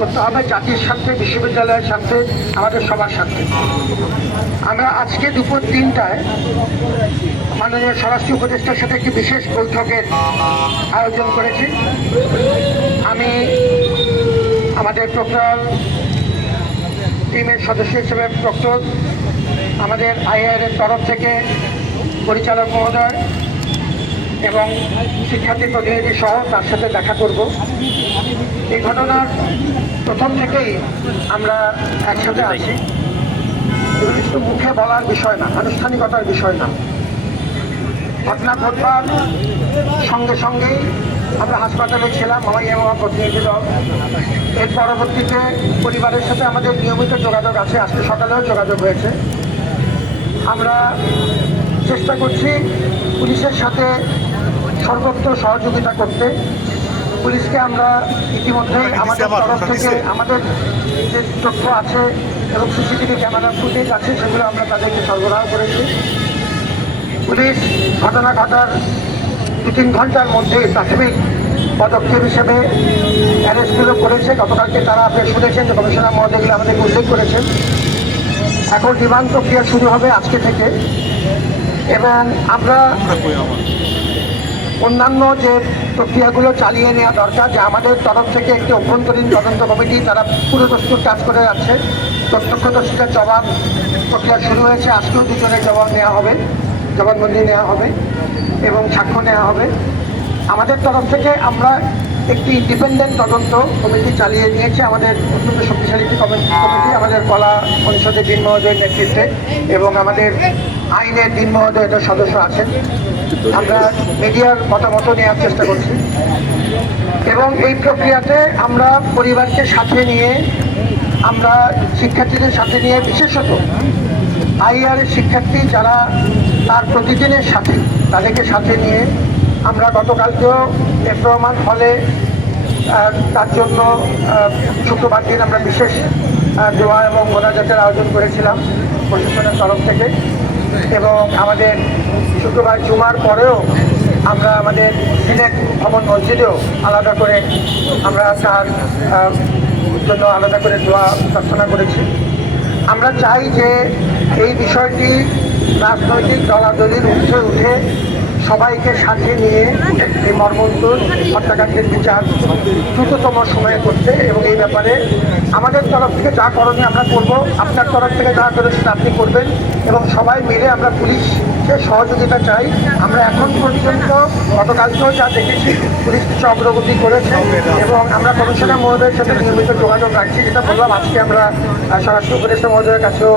করতে হবে জাতির স্বার্থে, বিশ্ববিদ্যালয়ের স্বার্থে, আমাদের সবার স্বার্থে। আমরা আজকে দুপুর তিনটায় মাননীয় স্বরাষ্ট্র উপদেষ্টার সাথে একটি বিশেষ বৈঠকের আয়োজন করেছি। আমি আমাদের প্রক্টর, টিমের সদস্য হিসেবে প্রক্টর, আমাদের আইআর এর তরফ থেকে পরিচালক মহোদয় এবং শিক্ষার্থী প্রতিনিধি সহ তার সাথে দেখা করব। এই ঘটনার প্রথম থেকেই আমরা একসাথে আছি। কিন্তু মুখে বলার বিষয় না, আনুষ্ঠানিকতার বিষয় না। ঘটনা ঘটবার সঙ্গে সঙ্গেই আমরা হাসপাতালে ছিলাম, আমার এবং প্রতিনিধি দল। এর পরবর্তীতে পরিবারের সাথে আমাদের নিয়মিত যোগাযোগ আছে, আজকে সকালেও যোগাযোগ হয়েছে। আমরা চেষ্টা করছি পুলিশের সাথে সর্বত্র সহযোগিতা করতে পুলিশকে আমরা ইতিমধ্যে আমাদের তরফ থেকে আমাদের যে তথ্য আছে এবং সিসিটিভি ক্যামেরা ফুটেজ আছে সেগুলো আমরা তাদেরকে সরবরাহ করেছি। পুলিশ ঘটনা ঘটার দু তিন ঘণ্টার মধ্যে প্রাথমিক পদক্ষেপ হিসেবে অ্যারেস্টগুলো করেছে। গতকালকে তারা আপনি শুনেছেন যে কমিশনার মহোদয়গুলো আমাদেরকে উল্লেখ করেছেন। এখন ডিমান্ড প্রক্রিয়া শুরু হবে আজকে থেকে। এবং আমরা অন্যান্য যে প্রক্রিয়াগুলো চালিয়ে নেওয়া দরকার, যে আমাদের তরফ থেকে একটি অভ্যন্তরীণ তদন্ত কমিটি, তারা পুরো প্রস্তুত কাজ করে যাচ্ছে। প্রত্যক্ষদর্শীদের জবাব প্রক্রিয়া শুরু হয়েছে, আজকেও দুজনের জবাব নেওয়া হবে, জবানবন্দি নেওয়া হবে এবং সাক্ষ্য নেওয়া হবে। আমাদের তরফ থেকে আমরা একটি ইন্ডিপেন্ডেন্ট তদন্ত কমিটি চালিয়ে নিয়েছে, আমাদের অত্যন্ত শক্তিশালী একটি কমিটি, আমাদের কলা পরিষদের দিন নেতৃত্বে এবং আমাদের আইনের দিন মহোদয় সদস্য আছেন। আমরা মিডিয়ার মতামত নেওয়ার চেষ্টা করছি। এবং এই প্রক্রিয়াতে আমরা পরিবারকে সাথে নিয়ে, আমরা শিক্ষার্থীদের সাথে নিয়ে বিশেষত আইআর শিক্ষার্থী যারা তার প্রতিদিনের সাথে, তাদেরকে সাথে নিয়ে আমরা গতকালকেও এফ হলে তার জন্য শুক্রবার দিন আমরা বিশেষ দোয়া এবং মোনাজাতের আয়োজন করেছিলাম প্রশাসনের তরফ থেকে। এবং আমাদের শুক্রবার জুমার পরেও আমরা আমাদের সিলেট ভবন মসজিদেও আলাদা করে আমরা তার জন্য আলাদা করে দোয়া প্রার্থনা করেছি। আমরা চাই যে এই বিষয়টি রাজনৈতিক দলাদলির উঠে উঠে সবাইকে সাথে নিয়ে এই মর্মন্তুর হত্যাকাণ্ডের বিচার দ্রুততম সময়ে করতে এবং এই ব্যাপারে আমাদের তরফ থেকে যা করণীয় আমরা করব, আপনার তরফ থেকে যা করেছেন আপনি করবেন। এবং সবাই মিলে আমরা পুলিশকে সহযোগিতা চাই। আমরা এখন পর্যন্ত গতকালকেও যা দেখেছি, পুলিশ কিছু অগ্রগতি করেছে এবং আমরা কমিশনার মহোদয়ের সাথে নিয়মিত যোগাযোগ রাখছি, যেটা বললাম, আজকে আমরা স্বরাষ্ট্র উপদেষ্টা মহোদয়ের কাছেও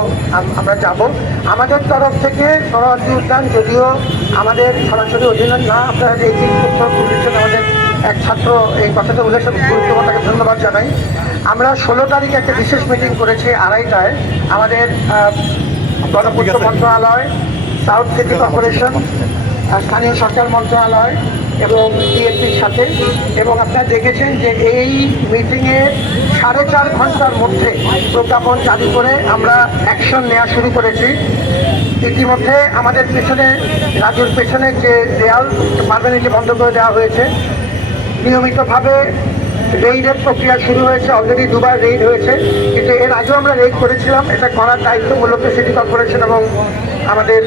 আমরা যাব। আমাদের তরফ থেকে সরহদ্দি উদ্যান, যদিও আমাদের সরাসরি অধীনে না, আপনারা এই দিন তুলেছেন, আমাদের এক ছাত্র এই কথাটা উল্লেখ গুরুত্বপূর্ণ ধন্যবাদ জানাই। আমরা ষোলো তারিখে একটা বিশেষ মিটিং করেছি আড়াইটায়। আমাদের গণপূর্ত মন্ত্রণালয় সাউথ সিটি কর্পোরেশন স্থানীয় সরকার মন্ত্রণালয় এবং ডিএনপির সাথে। এবং আপনারা দেখেছেন যে এই মিটিংয়ে সাড়ে চার ঘণ্টার মধ্যে প্রজ্ঞাপন চালু করে আমরা অ্যাকশন নেওয়া শুরু করেছি। ইতিমধ্যে আমাদের পেছনে রাজুর পেছনে যে দেয়াল পারমানেন্টলি বন্ধ করে দেওয়া হয়েছে। নিয়মিতভাবে রেইডের প্রক্রিয়া শুরু হয়েছে অলরেডি দুবার রেইড হয়েছে, কিন্তু এর আগেও আমরা রেইড করেছিলাম, এটা করার দায়িত্ব মূলত সিটি কর্পোরেশন এবং আমাদের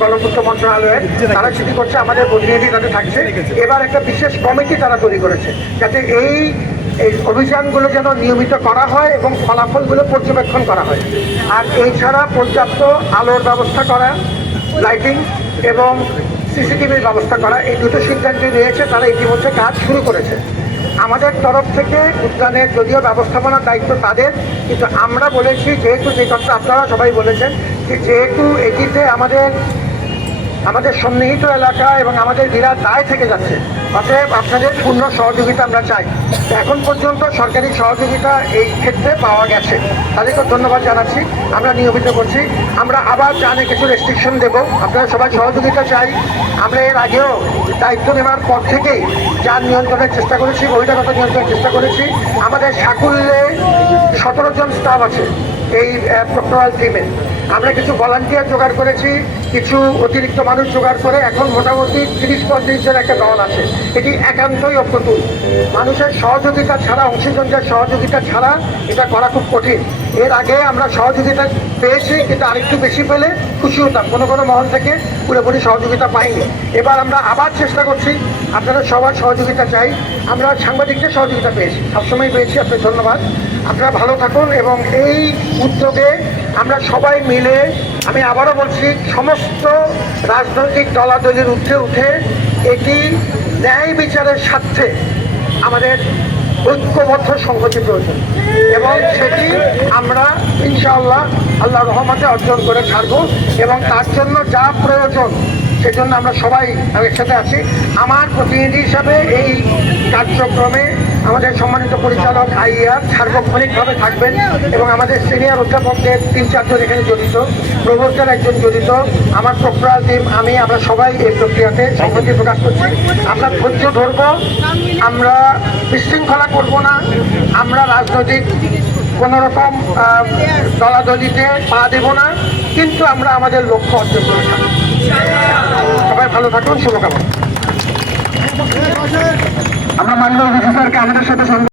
গণপূর্ত মন্ত্রণালয়ের। তারা সেটি করছে, আমাদের প্রতিনিধি তাতে থাকছে। এবার একটা বিশেষ কমিটি তারা তৈরি করেছে, যাতে এই এই অভিযানগুলো যেন নিয়মিত করা হয় এবং ফলাফলগুলো পর্যবেক্ষণ করা হয়। আর এছাড়া পর্যাপ্ত আলোর ব্যবস্থা করা লাইটিং এবং সিসিটিভির ব্যবস্থা করা, এই দুটো সিদ্ধান্ত নিয়েছে, তারা ইতিমধ্যে কাজ শুরু করেছে। আমাদের তরফ থেকে উদ্যানের যদিও ব্যবস্থাপনার দায়িত্ব তাদের, কিন্তু আমরা বলেছি, যেহেতু যে কথা আপনারা সবাই বলেছেন যেহেতু এটিতে আমাদের আমাদের সন্নিহিত এলাকা এবং আমাদের বিরাট দায় থেকে যাচ্ছে অতএব আপনাদের পূর্ণ সহযোগিতা আমরা চাই। এখন পর্যন্ত সরকারি সহযোগিতা এই ক্ষেত্রে পাওয়া গেছে। তাদেরকে ধন্যবাদ জানাচ্ছি। আমরা নিয়মিত করছি। আমরা আবার জানে কিছু রেস্ট্রিকশন দেব। আপনারা সবাই সহযোগিতা চাই। আমরা এর আগেও দায়িত্ব নেওয়ার পর থেকেই যার নিয়ন্ত্রণের চেষ্টা করেছি, বহিরাগত নিয়ন্ত্রণের চেষ্টা করেছি, আমাদের সাকুল্যে সতেরো জন স্টাফ আছে এই প্রক্টোরাল টিমে আমরা কিছু ভলান্টিয়ার জোগাড় করেছি, কিছু অতিরিক্ত মানুষ জোগাড় করে, এখন মোটামুটি তিরিশ পঁয়ত্রিশ জন একটা দল আছে। এটি একান্তই অপ্রতুল। মানুষের সহযোগিতা ছাড়া অংশীজনদের সহযোগিতা ছাড়া এটা করা খুব কঠিন। এর আগে আমরা সহযোগিতা পেয়েছি, কিন্তু আরেকটু বেশি পেলে খুশি হতাম। কোনো কোনো মহল থেকে পুরোপুরি সহযোগিতা পাইনি। এবার আমরা আবার চেষ্টা করছি আপনারা সবার সহযোগিতা চাই। আমরা সাংবাদিকদের সহযোগিতা পেয়েছি। সবসময় পেয়েছি আপনার ধন্যবাদ। আপনারা ভালো থাকুন এবং এই উদ্যোগে আমরা সবাই মিলে, আমি আবারও বলছি, সমস্ত রাজনৈতিক দলাদলির উঠে উঠে এটি ন্যায় বিচারের স্বার্থে আমাদের ঐক্যবদ্ধ সংহতি প্রয়োজন। এবং সেটি আমরা ইনশাআল্লাহ আল্লাহ রহমতে অর্জন করে ছাড়ব এবং তার জন্য যা প্রয়োজন সেজন্য আমরা সবাই একসাথে আছি। আমার প্রতিনিধি হিসাবে এই কার্যক্রমে আমাদের সম্মানিত পরিচালক আইয়ার সার্বক্ষণিকভাবে থাকবেন এবং আমাদের সিনিয়র অধ্যাপকদের তিন চারজন এখানে জড়িত প্রবর্তন একজন জড়িত, আমার প্রক্রিয়া টিম আমি, আমরা সবাই এই প্রক্রিয়াতে সংহতি প্রকাশ করছি। আমরা ধৈর্য ধরব, আমরা বিশৃঙ্খলা করব না, আমরা রাজনৈতিক কোনো রকম দলাদলিতে পা দেব না, কিন্তু আমরা আমাদের লক্ষ্য অর্জন করে থাকব সবাই ভালো থাকুন শুভকামনা। আমরা মাননীয় অফিসারকে আমাদের সাথে